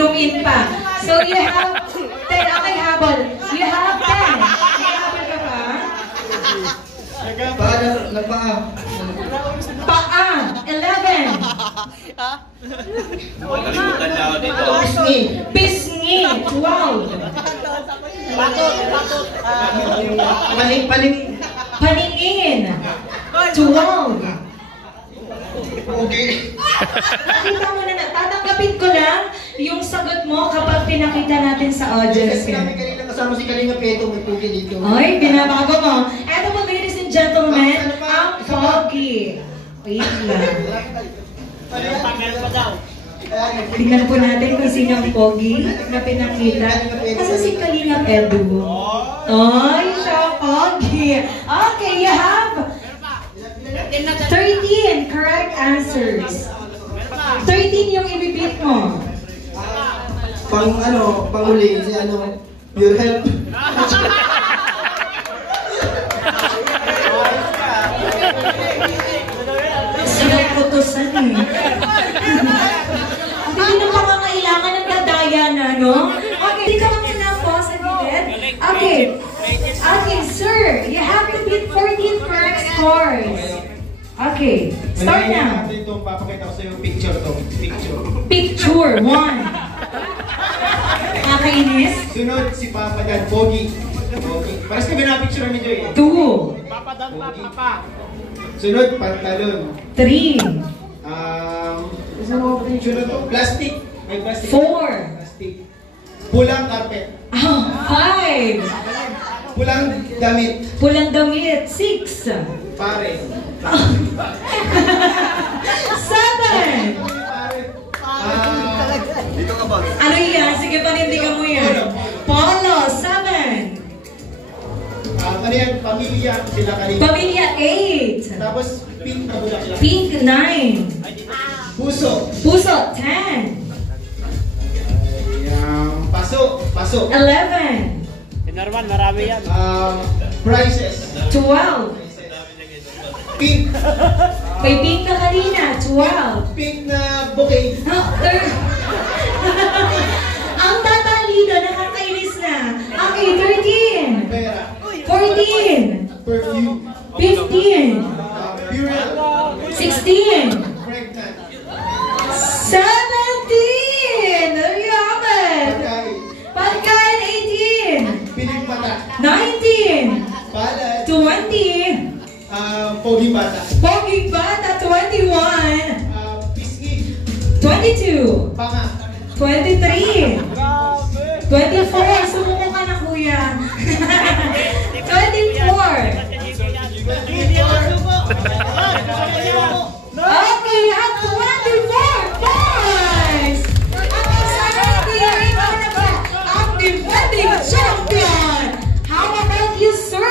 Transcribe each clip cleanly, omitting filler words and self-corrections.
inumin pa. So you have 10. Okay, habol. You have 10. May habol ka pa? Paa. 11. Pisngi. 12. Paningin. 12. Nakita mo na, tatanggapin ko lang yung sagot mo kapag pinakita natin sa audience. Kasi namin kanina kasama si Kalinga Peto, may pugi dito. Ay, binabago mo. Eto po, ladies and gentlemen, ang pogi. Wait lang. Tingnan po natin kung sino ang pogi na pinakita. Kasi si Kalinga Peto. Ay, siya pogi. Okay, you have 13 correct answers. 13 yung ibibit mo. Panguli, si your help. Sinaputusan eh. Hindi na pangangailangan ng dadaya na, no? Okay, hindi ka maganda po sa gilid. Okay. Okay, sir, you have to beat 14 correct scores. Okay, start now. Itong papakita ko sa yung picture to. Picture 1. Kakainis. Sunod si Papa dyan, Pogi. Paras kami na picture namin dyan eh. 2. Papa dan Papa. Sunod, pantalon. 3. Saan mo picture na to? Plastic. May plastic. 4. Plastic. Pulang carpet. 5. Pulang damit. Pulang damit. 6. Pare. 7. Dito ka ba? Ano yan? Sige, panindigan mo yan. Polo. 7. Ano yan? Pamilya sila kanina. Pamilya. 8. Tapos pink na bulak sila. Pink. 9. Puso. Puso. 10. Paso. 11. Norman, marami yan. Prizes. 12. Pink. May pink na kanina. 12. Pink na bouquet. Ang tatalino, nakakainis na. Okay, 13. Pera. 14. Perfume. 15. Burial. 16. Pregnant. 17. There you have it. Pagkain. 18. Piling mata. 19. Palad. 20. Pogi bata. Pogi bata. 21. Pisngi. 22. Panga. 23. 24. Sumuko ka na, kuya. 24. Okay, you have 24 points! Ang defending champion! How about you, sir?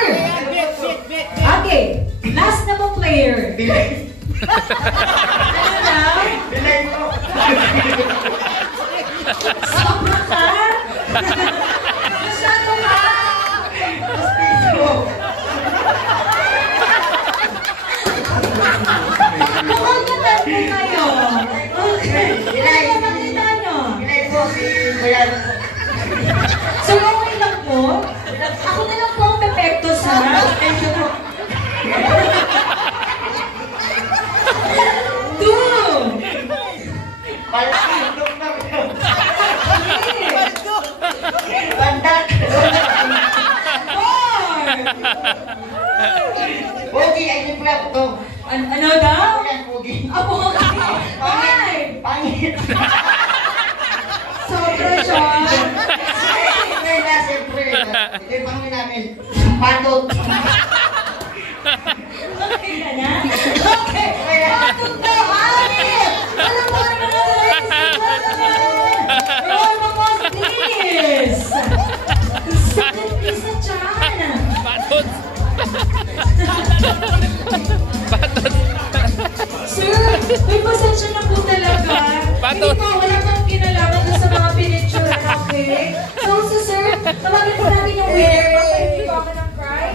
Okay, last na pong player. Delay. Ano daw? Delay mo. Sobra ka? Masyado ka? Mukhang natal po kayo. Okay. Delay. Makita nyo. Delay po si Bayan. So, okay lang po. Ako na lang po ang pepekto sa... Bandak. Pogi, ay di pala ito. Ano daw? Pogi. Apo ko kasi. Five. Pangit. Sobra siya. Siyempre na, siyempre. Ito yung pangit namin. Patot. Okay ka na? Okay. Patot na, Hanif! Alam mo na ladies and gentlemen. Roll mo po this. Sakit ka sa tiyan. Patot. Sir, may pasensya na po talaga. Patot. Hindi po, wala pang kinalaman doon sa mga pinicture, okay? So, sir, tawagin po natin yung winner. Hindi po ako ng prize.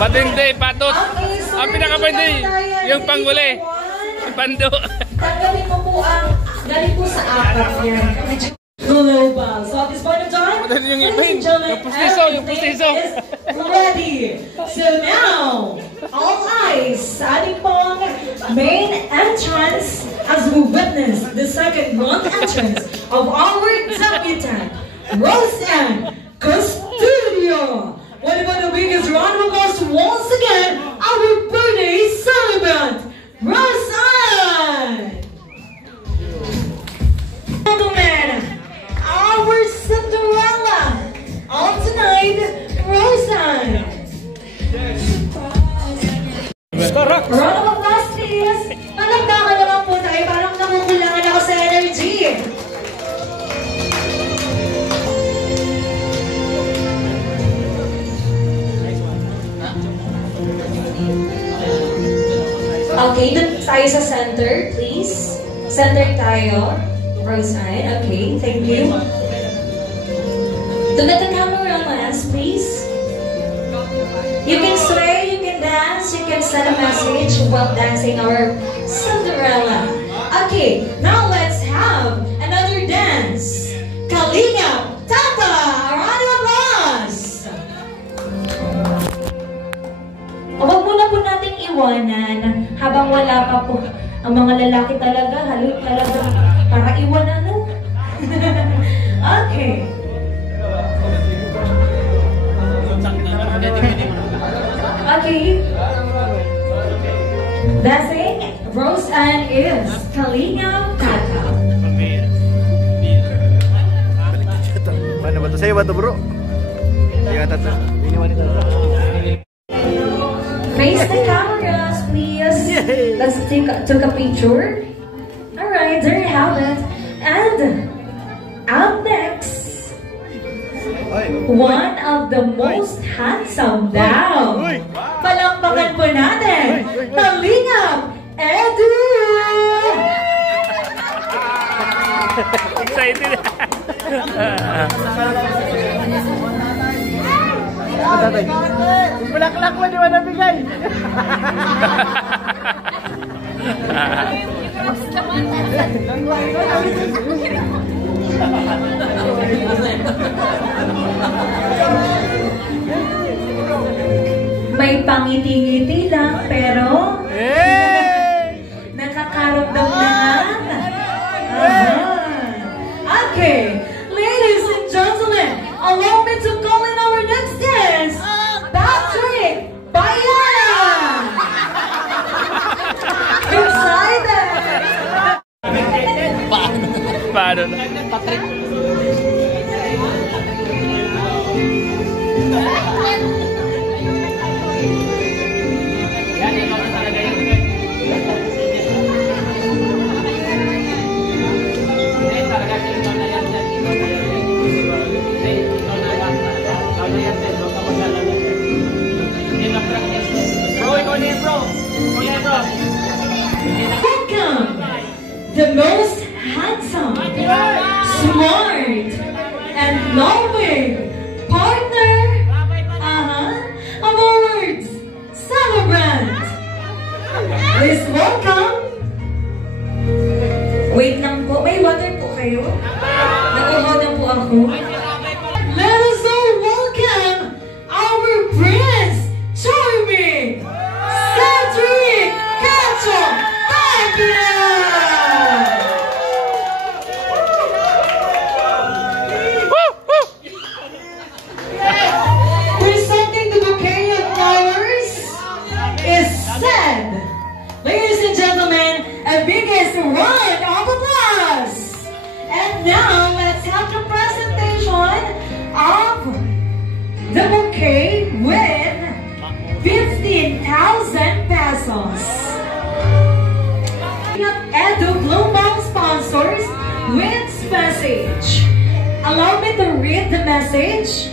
Patindi, patot. Okay, sir, Ang pinakapindi, yung panghuli. one. Pando. Tanggapin mo po ang Galing po sa apat yan. Global. So at this point of time, ladies and gentlemen, everything is ready. So now, all eyes sa ating pong main entrance as we witness the second grand entrance of our debutant, Roseanne Custodio. What about the biggest round of applause once again, our birthday celebrant, Roseanne! Gentlemen, our Cinderella of tonight, Roseanne. Round of applause, please. Malagdakan naman po tayo, parang nakukulangan ako sa energy. Okay, dun tayo sa center, please. Center tayo. Roseanne, okay, thank you. To let the camera lens, please. You can sway, you can dance, you can send a message while dancing our Cinderella. Okay, now let's have another dance. Kalinga Tata, a round of applause. Huwag muna po nating iwanan habang wala pa po. Ang mga lalaki talaga, haloy talaga. Para iwanan, no? Okay. Okay. Dancing, Roseanne is Kalinga Tata. Mana batu saya batu bro? Iya tata. Ini wanita. Face the cameras, please. Let's take a picture. Alright, there you have it. And up next, one of the most handsome now. Palakpakan po natin, Kalingap Edu! Excited. Bulaklak mo, di ba nabigay? May pangiti-ngiti lang, pero nakakaramdam naman. Okay, ladies and gentlemen, allow me to call in our next guest, Patrick Bayana! Excited! Paano na? Patrick. Welcome, the most handsome, smart, and loving partner of our celebrant. Please welcome. Wait lang po, may water po kayo? Nakuha na po ako. Let us all welcome our Prince Charming, Cedric Cacho Bagna! Presenting the bouquet of flowers is Ced. Ladies and gentlemen, a biggest round of applause! And now, let's have the presentation of the bouquet with 15,000 pesos. Edu Global sponsors Wins message. Allow me to read the message.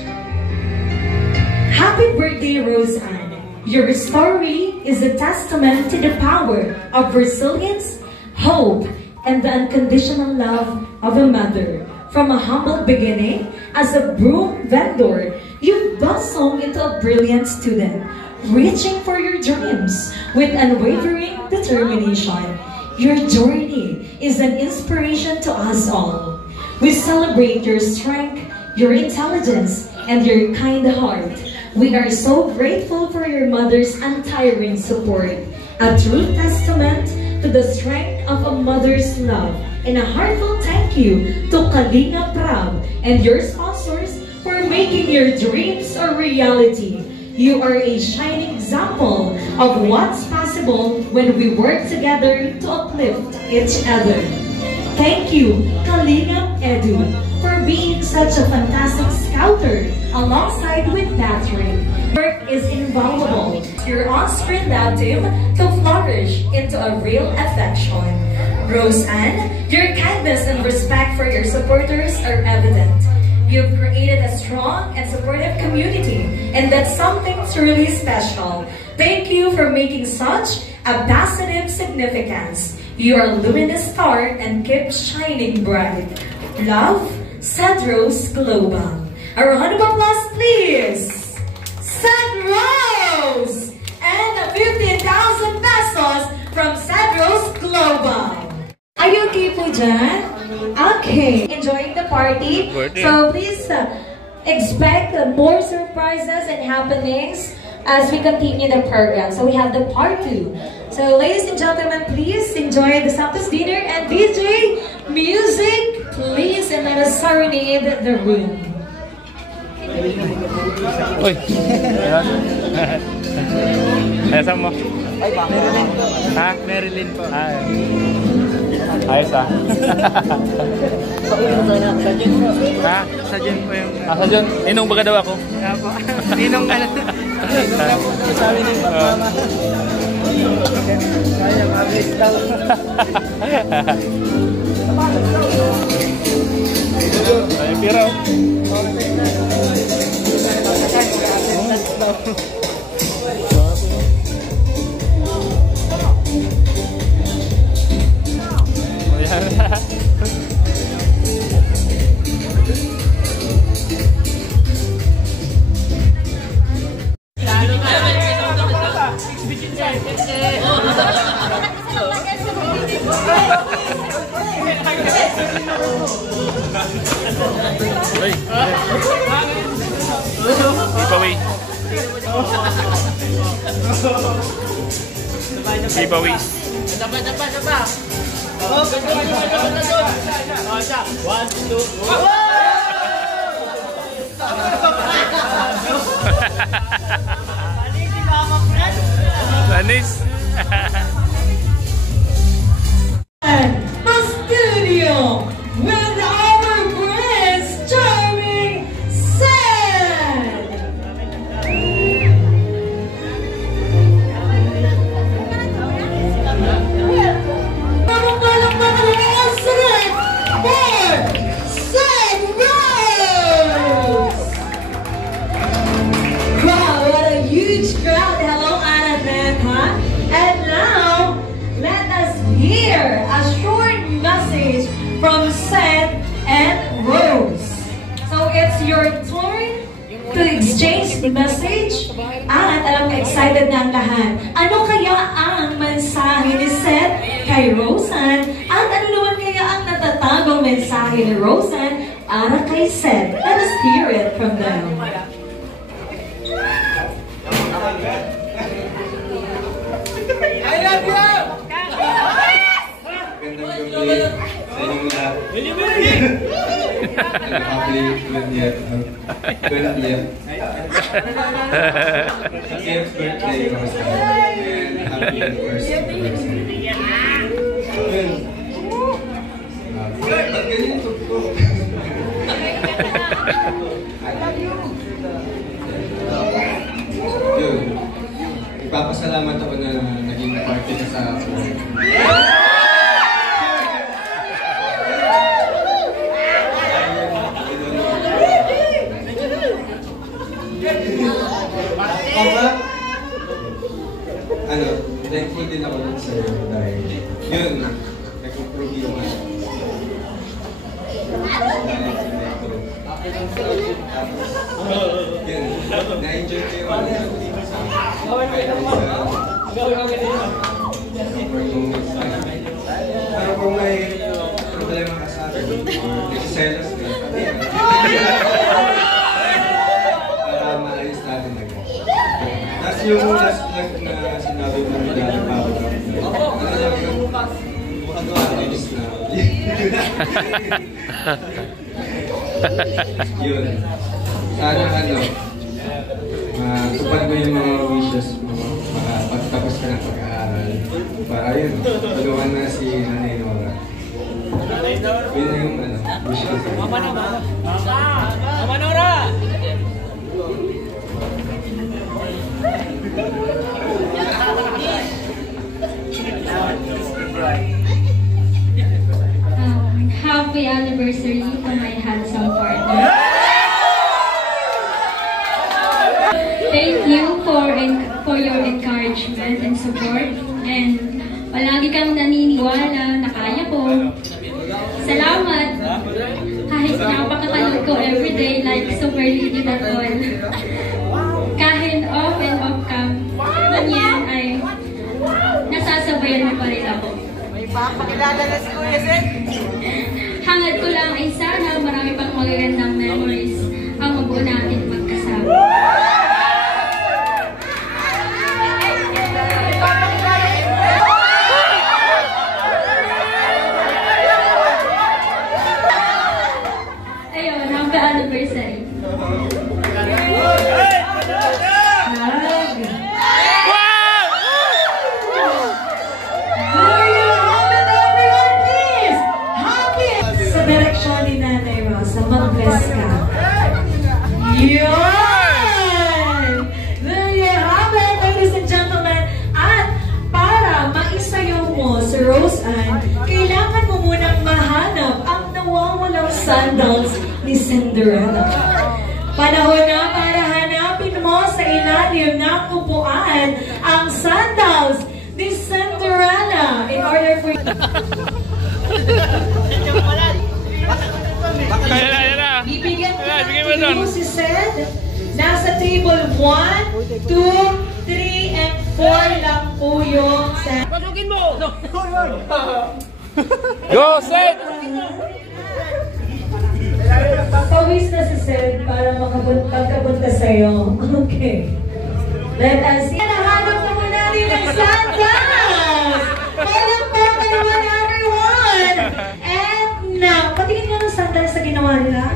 Happy birthday, Roseanne. Your story is a testament to the power of resilience, hope, and the unconditional love of a mother. From a humble beginning as a broom vendor, you've blossomed into a brilliant student, reaching for your dreams with unwavering determination. Your journey is an inspiration to us all. We celebrate your strength, your intelligence, and your kind heart. We are so grateful for your mother's untiring support, a true testament to the strength of a mother's love, and a heartfelt thank you to Kalinga Prab and your sponsors for making your dreams a reality. You are a shining example of what's possible when we work together to uplift each other. Thank you, Kalinga Edu, for being such a fantastic scouter alongside with Patrick. Work is invaluable. Your on-screen lab team to flourish into a real affection. Roseanne, your kindness and respect for your supporters are evident. You've created a strong and supportive community, and that's something truly special. Thank you for making such a positive significance. You are a luminous star and keep shining bright. Love, Cedros Global. A round of applause, please. Cedros! And 15,000 pesos from Cedros Global. Are you okay po dyan? Okay. Enjoying the party. So please expect more surprises and happenings as we continue the program. So we have the part 2. So ladies and gentlemen, please enjoy the Santos dinner, and DJ music, please, and let us serenade the room. Uy! Ayos mo? Marilyn po. Ha? Marilyn po. Ayos ah. Sajin po. Ha? Sajin po yung... Asa dyan? Inong baga daw ako? Kaya po. Ninong ka na. Ninong ka po daw, sabi ni Papa. Kaya mag-race daw. Ay, piraw. Giveaway. Dapat. One, two. Lanis. The studio with our Prince Charming Sen. Wow, what a huge crowd. Hello, Annabeth, huh? And now, let us hear a short message from Seth and Rose. So it's your turn to exchange the message. At alam, excited na ang lahat. Ano kaya ang mensahe ni Seth kay Roseanne? At ano naman kaya ang natatagong mensahe ni Roseanne para kay Seth? Let us hear it from them. I love you! Gandang gabi sa inyong lahat. Happy 20th. Happy birthday, Roseanne. And happy anniversary. Yun. Ba't ganyan tugtog? I love you! Yun. Ipapasalamat ako na naging party ka sa buhay. Thankful din ako dun sa'yo dahil yun, nag-improve yung yun, na-enjoy ko yung performance. Yun. Sana tupad mo yung mga wishes mo. Pagtapos ka ng pag-aaral. Para yun, pagawa na si Nanay Nora. Yun na yung wish ko sa'yo. Mama Nora! Happy anniversary to my handsome partner. Thank you for your encouragement and support. And palagi kang naniniwala na kaya ko. Salamat! Kahit napakatalog ko everyday like super lady at all. Kahit off and off cam, ganyan ay nasasabayan mo pa rin ako. May pakilala na si Kuya Zed. Hangad ko lang ay sana marami pang magagandang memories ang mabuo natin magkasama. Ayun, happy anniversary. Sa direksyon ni Nanay Rosa, mag-bless ka. Yun! There you have it, ladies and gentlemen. At para maisayaw mo si Rose Ann, kailangan mo munang mahanap ang nawawalang sandals ni Cinderella. Panahon na para hanapin mo sa ilalim ng upuan ang sandals ni Cinderella in order for Ayan na. Bibigyan ko Ayan, bigay mo ng doon. clue si Sed. Nasa table 1, 2, 3, and 4 lang po yung Sed. Pagugin mo! Go, Sed! Pawis na si Sed para magkapunta sa'yo. Okay. Let us see. Nahanap naman natin ang sandals! Palakpakan naman everyone! And now, patingin nga ng sandals sa ginawa nila.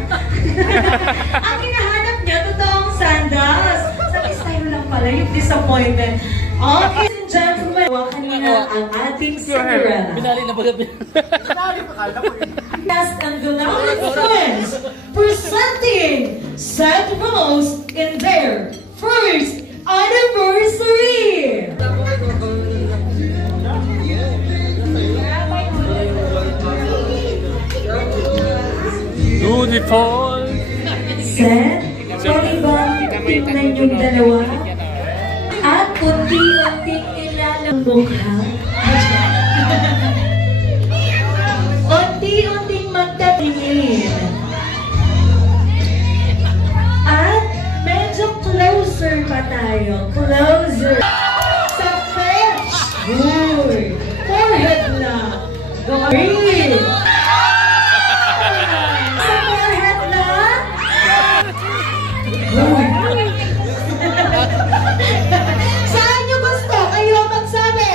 Ang hinahanap niya, totoong sandals. Sabi style lang pala, yung disappointment. Okay, ladies and gentlemen, wakan mo na ang ating Cinderella. Binali na pala. Cast and Glamorous Twins presenting Seth Rose in their first anniversary. Beautiful! Seth, pwede bang tingnan yung dalawa? At unti-unting ilalang mukha. Unti-unting magtatingin. At medyo closer pa tayo. Closer. Sa French. Uy. Forehead lang. Breathe. Sa forehead lang. Uy. Saan nyo gusto? Kayo magsabi.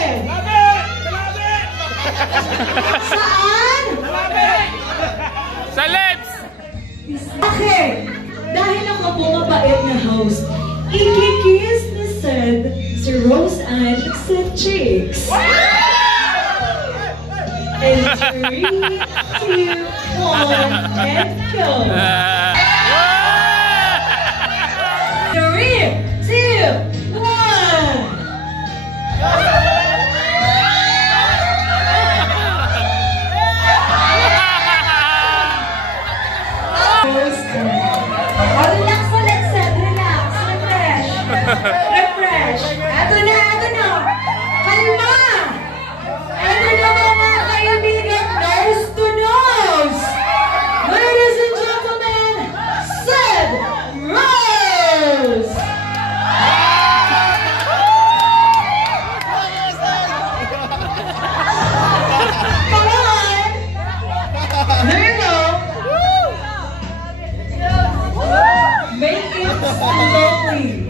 Saan? Sa lips! Okay, dahil ako bumabait na host, ikikiss ni Sed si Rose Ann sa cheeks. And 3, 2, 1, and go. 3, 2, 1. Oh, relax ulit, Seth. Relax. Refresh. Refresh. Eto na, eto na. Kalma. Eto na mga kaibigan. Nose to nose. Ladies and gentlemen, Seth Rose. Come on. There you go. Make it slowly.